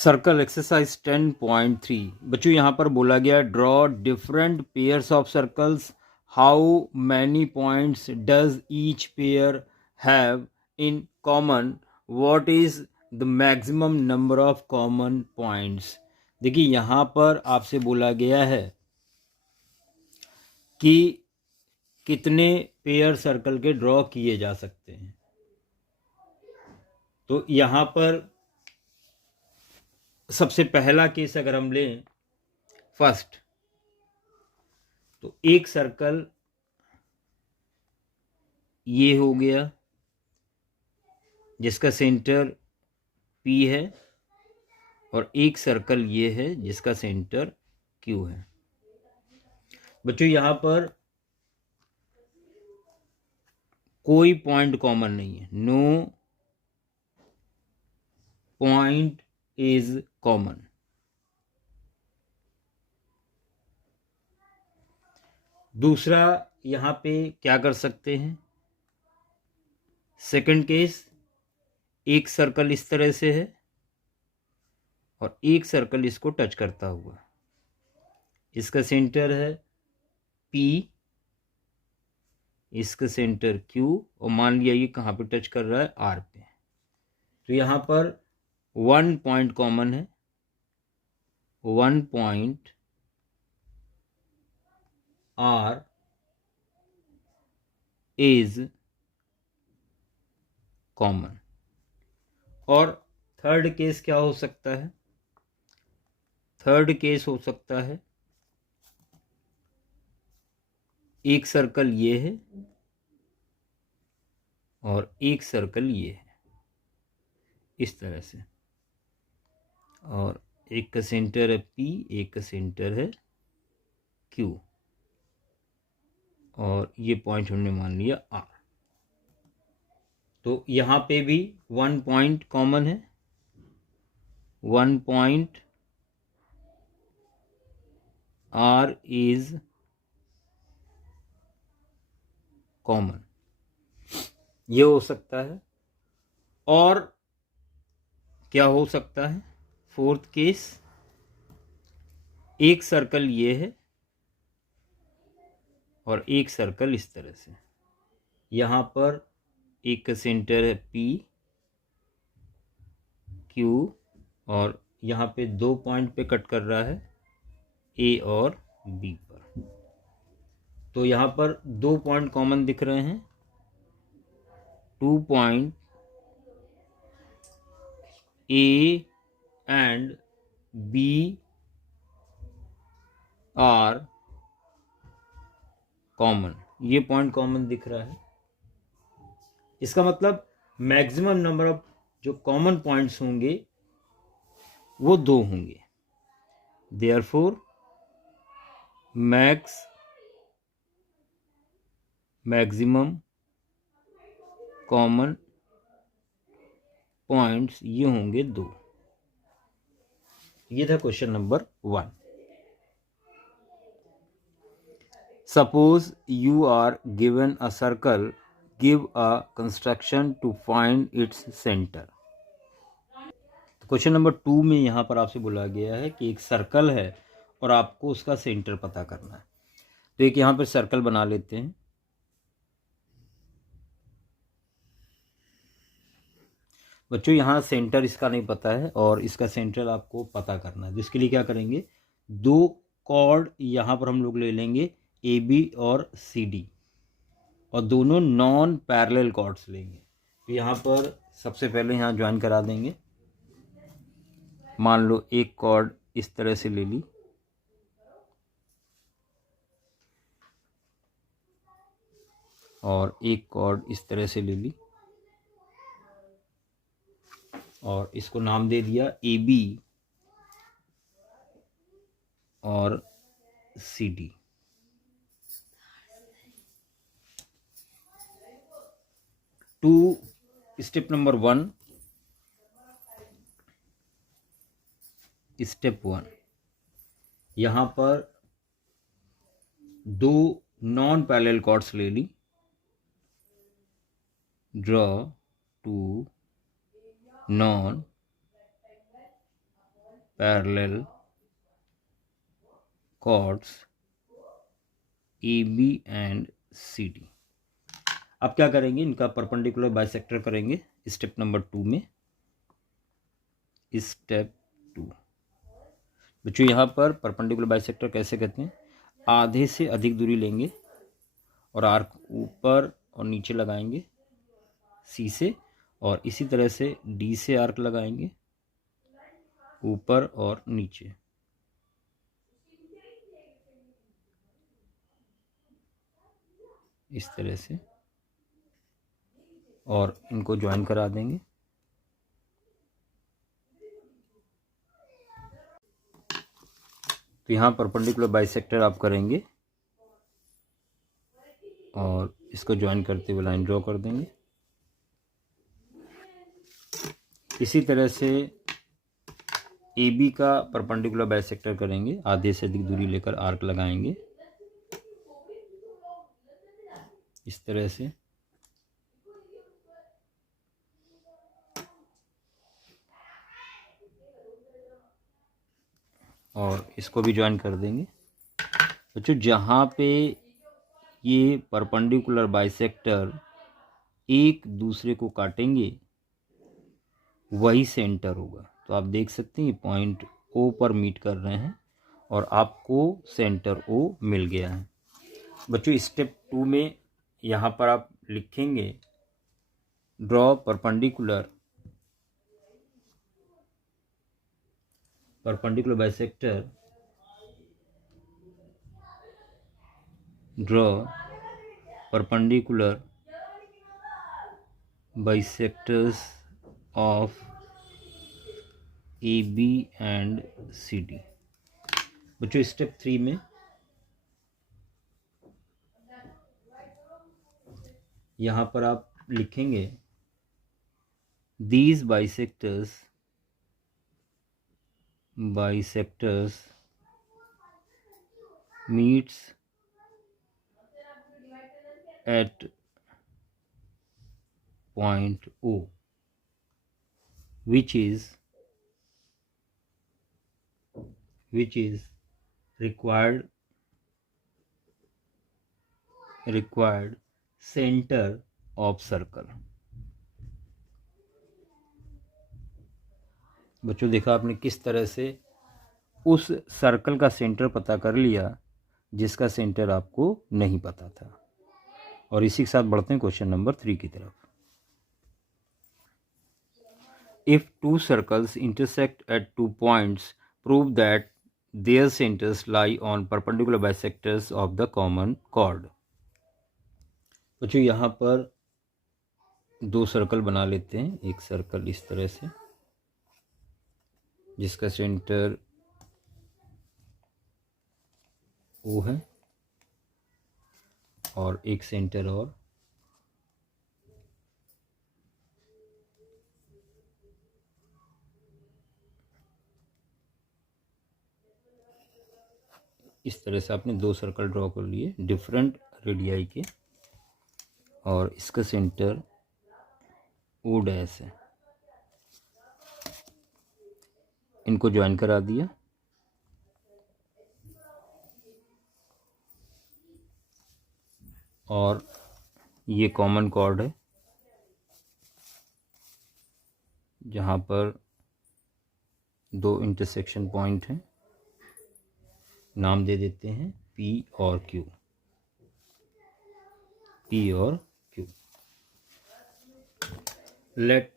Circle exercise 10.3 बच्चों यहाँ पर बोला गया draw different pairs of circles, how many points does each pair have in common, what is the maximum number of common points. देखिए यहाँ पर आपसे बोला गया है कि कितने पेयर सर्कल के ड्रॉ किए जा सकते हैं। तो यहाँ पर सबसे पहला केस अगर हम लें फर्स्ट, तो एक सर्कल ये हो गया जिसका सेंटर P है, और एक सर्कल ये है जिसका सेंटर Q है। बच्चों यहाँ पर कोई पॉइंट कॉमन नहीं है, नो पॉइंट इज कॉमन। दूसरा यहाँ पे क्या कर सकते हैं, सेकंड केस, एक सर्कल इस तरह से है और एक सर्कल इसको टच करता हुआ, इसका सेंटर है P, इसका सेंटर Q, और मान लिया ये कहाँ पे टच कर रहा है, R पे। तो यहाँ पर 1 पॉइंट कॉमन है, 1 पॉइंट R इज कॉमन। और थर्ड केस क्या हो सकता है, थर्ड केस हो सकता है एक सर्कल ये है और एक सर्कल ये है इस तरह से, और एक का सेंटर है P, एक का सेंटर है Q, और ये पॉइंट हमने मान लिया R। तो यहाँ पे भी 1 पॉइंट कॉमन है, 1 पॉइंट R इज कॉमन, ये हो सकता है। और क्या हो सकता है फोर्थ केस, एक सर्कल ये है और एक सर्कल इस तरह से, यहाँ पर एक का सेंटर है P, Q, और यहाँ पे 2 पॉइंट पे कट कर रहा है A और B पर। तो यहाँ पर 2 पॉइंट कॉमन दिख रहे हैं, 2 point A and B are common, ये पॉइंट कॉमन दिख रहा है। इसका मतलब मैक्सिमम नंबर ऑफ जो कॉमन पॉइंट्स होंगे वो 2 होंगे। देयरफॉर मैक्सिमम कॉमन पॉइंट्स ये होंगे 2। ये था question number 1। Suppose you are given a circle, give a construction to find its centre. Question number 2 में यहाँ पर आपसे बोला गया है कि एक सर्कल है और आपको उसका सेंटर पता करना है। तो एक यहाँ पर सर्कल बना लेते हैं। बच्चों यहाँ सेंटर इसका नहीं पता है और इसका सेंटर आपको पता करना है, जिसके लिए क्या करेंगे, 2 कॉर्ड यहाँ पर हम लोग ले लेंगे AB और CD, और दोनों नॉन पैरेलल कॉर्ड्स लेंगे। तो यहाँ पर सबसे पहले यहाँ ज्वाइन करा देंगे। मान लो एक कॉर्ड इस तरह से ले ली, और एक कॉर्ड इस तरह से ले ली, और इसको नाम दे दिया AB और CD। Two step number 1, step 1, यहाँ पर 2 नॉन पैरेलल कॉर्ड्स ले ली, draw 2 non parallel chords AB and CD। अब क्या करेंगे, इनका परपेंडिकुलर बाइसेक्टर करेंगे स्टेप नंबर 2 में। स्टेप 2 बच्चों, यहाँ पर परपेंडिकुलर बाइसेक्टर कैसे करते हैं, आधे से अधिक दूरी लेंगे और आर्क ऊपर और नीचे लगाएंगे सी से, और इसी तरह से डी से आर्क लगाएंगे ऊपर और नीचे। इस तरह से, और इनको ज्वाइन करा देंगे। तो यहाँ परपेंडिकुलर बाइसेक्टर आप करेंगे और इसको ज्वाइन करते हुए लाइन ड्रॉ कर देंगे। इसी तरह से AB का परपेंडिकुलर बाइसेक्टर करेंगे, आधे से अधिक दूरी लेकर आर्क लगाएंगे इस तरह से, और इसको भी ज्वाइन कर देंगे। बच्चों, जहाँ पे ये परपेंडिकुलर बाइसेक्टर एक दूसरे को काटेंगे वही सेंटर होगा। तो आप देख सकते हैं ये पॉइंट O पर मीट कर रहे हैं और आपको सेंटर O मिल गया है। बच्चों, स्टेप 2 में यहाँ पर आप लिखेंगे draw perpendicular bisector, draw perpendicular bisectors of AB and CD। बच्चों, स्टेप 3 में यहाँ पर आप लिखेंगे these bisectors meets at point O, which is required center of circle। बच्चों, देखा आपने किस तरह से उस सर्कल का सेंटर पता कर लिया जिसका सेंटर आपको नहीं पता था। और इसी के साथ बढ़ते हैं क्वेश्चन नंबर 3 की तरफ। If two circles intersect at 2 points, prove that their centers lie on perpendicular bisectors of the common chord। बच्चों, यहाँ पर दो सर्कल बना लेते हैं। एक सर्कल इस तरह से जिसका सेंटर O है, और एक सेंटर और इस तरह से आपने दो सर्कल ड्रॉ कर लिए डिफरेंट रेडियाई के, और इसका सेंटर O डैश है। इनको ज्वाइन करा दिया, और ये कॉमन कॉर्ड है जहाँ पर दो इंटरसेक्शन पॉइंट हैं, नाम दे देते हैं P और Q। let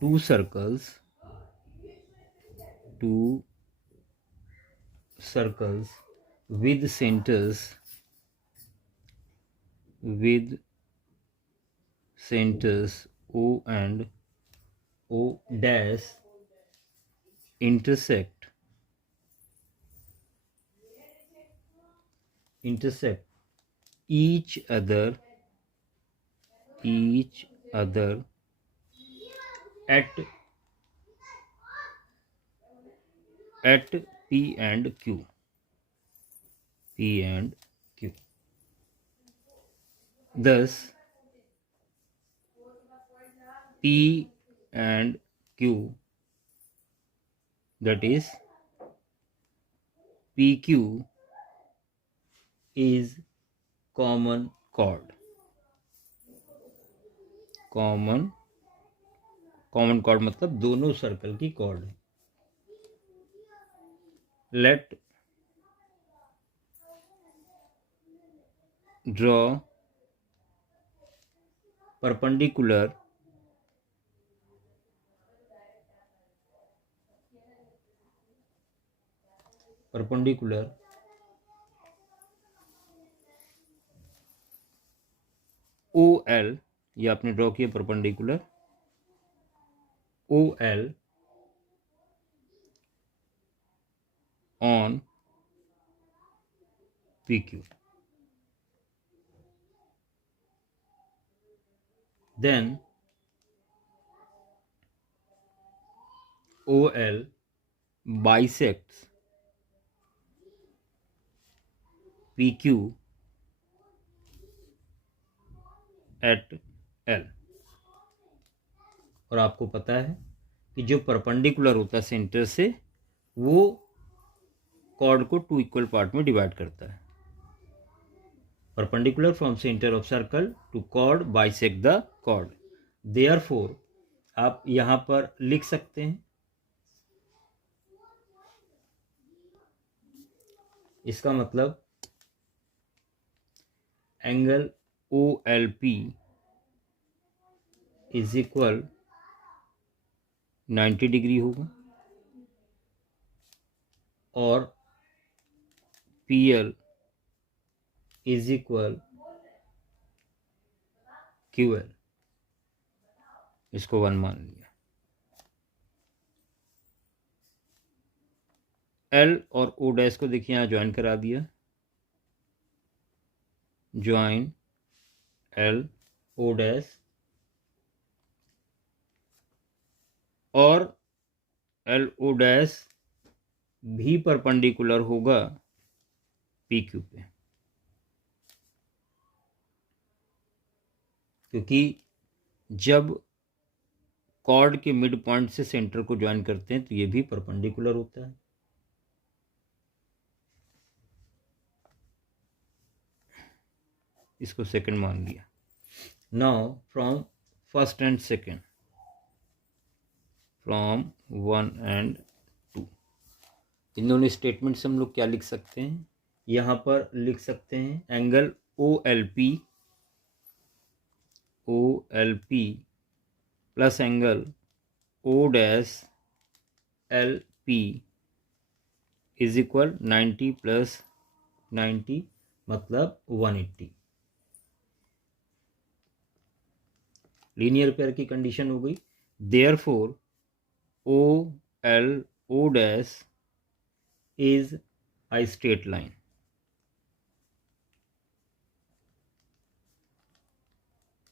two circles with centers O and O dash intersect each other at P and Q। Thus P and Q, that is PQ is common chord. Common chord मतलब दोनों circle की cord है. Late draw perpendicular OL, ये आपने draw किया perpendicular OL on PQ. Then OL bisects PQ at L. और आपको पता है कि जो परपेंडिकुलर होता है सेंटर से, वो कॉर्ड को 2 इक्वल पार्ट में डिवाइड करता है. Perpendicular from centre of circle to chord bisect the chord. Therefore आप यहां पर लिख सकते हैं, इसका मतलब angle OLP is equal 90 degree होगा और PL इज इक्वल QL. इसको 1 मान लिया. L और O डैश को देखिए यहाँ ज्वाइन करा दिया. ज्वाइन L O डैश और L O डैश भी परपेंडिकुलर होगा PQ पे, क्योंकि जब कॉर्ड के मिड पॉइंट से सेंटर को ज्वाइन करते हैं तो ये भी परपेंडिकुलर होता है. इसको सेकंड मान लिया. Now from first and second, from 1 and 2, इन दोनों स्टेटमेंट से हम लोग क्या लिख सकते हैं? यहाँ पर लिख सकते हैं angle OLP plus angle O-LP is equal 90 plus 90 मतलब 180. लीनियर पेयर की कंडीशन हो गई. Therefore OLO dash is a straight line.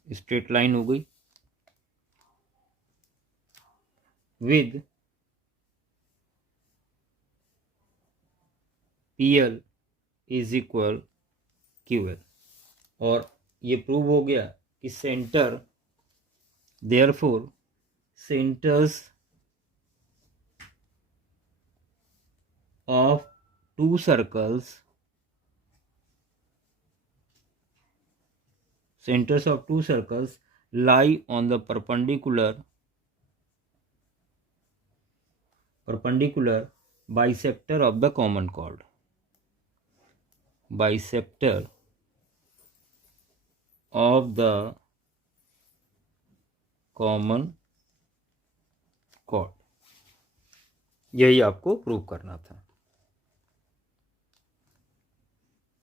Straight line हो गई with PL is equal QL. और ये प्रूव हो गया कि centre, therefore centres of two circles lie on the perpendicular bisector of the common chord. Bisector of the common chord. यही आपको prove करना था.